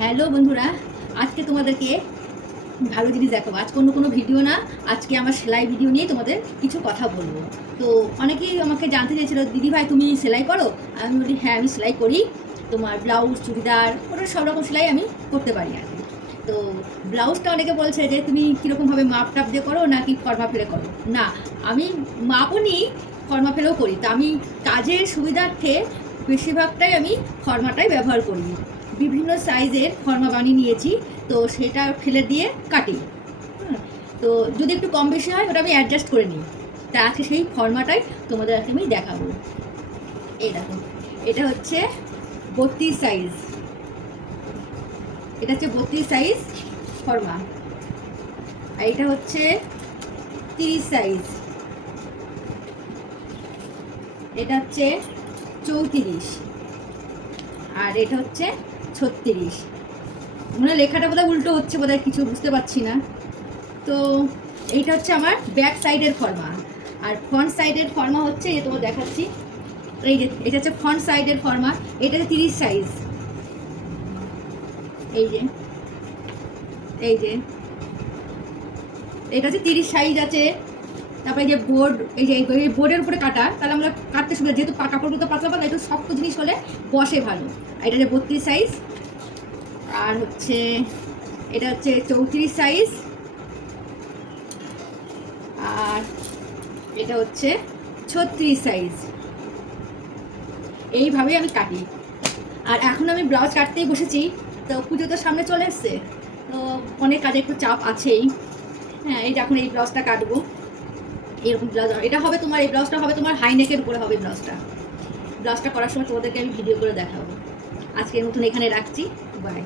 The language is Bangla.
হ্যালো বন্ধুরা, আজকে তোমাদেরকে ভালো জিনিস দেখাবো। আজকে অন্য কোনো ভিডিও না, আজকে আমার সেলাই ভিডিও নিয়ে তোমাদের কিছু কথা বলবো। তো অনেকেই আমাকে জানতে চেয়েছিল, দিদি ভাই তুমি সেলাই করো? আমি বলি হ্যাঁ, আমি সেলাই করি। তোমার ব্লাউজ, চুড়িদার, ওটা সব রকম সেলাই আমি করতে পারি আর কি। তো ব্লাউজটা অনেকে বলছে যে তুমি কীরকমভাবে মাপ টাপ দিয়ে করো নাকি ফর্মা ফেলে করো। না, আমি মাপও নিই, ফর্মা ফেলেও করি। তা আমি কাজের সুবিধার্থে বেশিরভাগটাই আমি ফর্মাটাই ব্যবহার করি। বিভিন্ন সাইজের ফর্মা বানিয়ে নিয়েছি, তো সেটা ফেলে দিয়ে কাটি। তো যদি একটু কম বেশি হয় ওটা আমি অ্যাডজাস্ট করে নিই। তা আজকে সেই ফর্মাটাই তোমাদের আজকে আমি দেখাবো। এই দেখো, এটা হচ্ছে 32 সাইজ। এটা হচ্ছে 32 সাইজ ফর্মা। আর এটা হচ্ছে 30 সাইজ। এটা হচ্ছে 34। আর এটা হচ্ছে 36। মনে হয় লেখাটা বোধহয় উল্টো হচ্ছে, বোধহয় কিছু বুঝতে পারছি না। তো এইটা হচ্ছে আমার ব্যাক সাইডের ফর্মা। আর ফ্রন্ট সাইডের ফর্মা হচ্ছে, এ তোমার দেখাচ্ছি। এই যে এটা হচ্ছে ফ্রন্ট সাইডের ফর্মা। এটা হচ্ছে 30 সাইজ। এই যে এই যে এটা হচ্ছে 30 সাইজ আছে। তারপরে যে বোর্ড, এই যে এই বোর্ডের উপরে কাটা, তাহলে আমরা কাটতে সুবিধা, যেহেতু কাপড়গুলো তো পাতলা পাতলা, একটু শক্ত জিনিস হলে বসে ভালো। আর এটা হচ্ছে 32 সাইজ। আর হচ্ছে এটা হচ্ছে 34 সাইজ। আর এটা হচ্ছে 36 সাইজ। এইভাবেই আমি কাটি। আর এখন আমি ব্লাউজ কাটতেই বসেছি। তো পুজো তো সামনে চলে এসছে, তো অনেক কাজে একটু চাপ আছেই। হ্যাঁ, এই যে এখন এই ব্লাউজটা কাটবো। এরকম ব্লাউজ, এটা হবে তোমার, এই ব্লাউজটা হবে তোমার হাইনেকের উপরে হবে ব্লাউজটা করার সময় তোমাদেরকে আমি ভিডিও করে দেখাবো। আজকের মতন এখানে রাখছি। বাই।